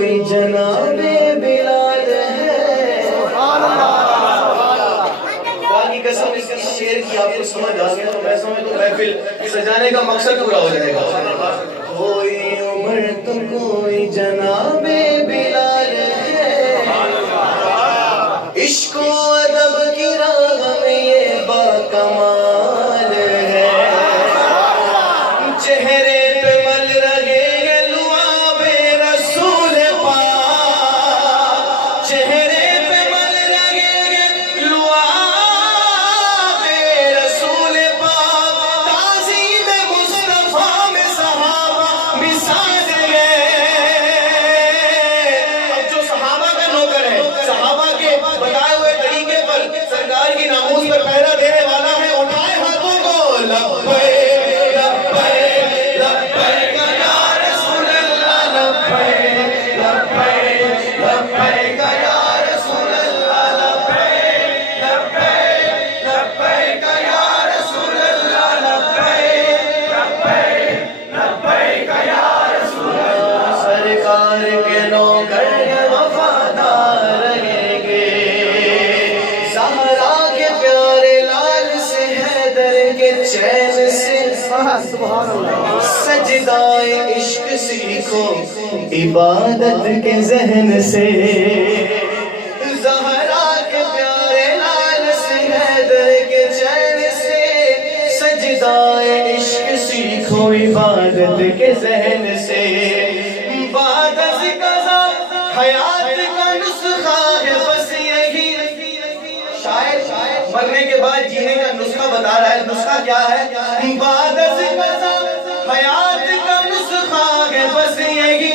کوئی جناب بلال ہے. باقی قسم اس کی شعر کی آپ کو سمجھ آ گیا تو میں سمجھتا ہوں محفل سجانے کا مقصد پورا ہو جائے گا. کوئی عمر تو کوئی جناب بلال ہے، عشق و ادب کی راہ میں یہ باکمال ہے. چہرے پہ مل رہے لعاب رسول پاک، چہرے پہ مل رہے لعاب رسول پاک. تعظیم مصطفیٰ میں صحابہ مثال ہے. اب جو صحابہ کا نوکر ہے، صحابہ کے بتائے ہوئے طریقے پر سرکار کی ناموس پر پہرا دینے والا ہے، اٹھائے ہاتھوں کو لبیک سرکار کے نوکر وفادار رہیں گے. زہرا کے پیارے لال سے حیدر کے چین سے سجدائے عشق سیکھو عبادت کے ذہن سے. زہرا کے پیارے لال سے حیدر کے چین سے سجدائے عشق سیکھو عبادت کے ذہن سے. بعد از قضا حیات کا نسخہ ہے بس یہی. شاید مرنے کے بعد جینے کا نسخہ بتا رہا ہے. نسخہ کیا ہے؟ بعد از قضا حیات کا نسخہ ہے بس یہی.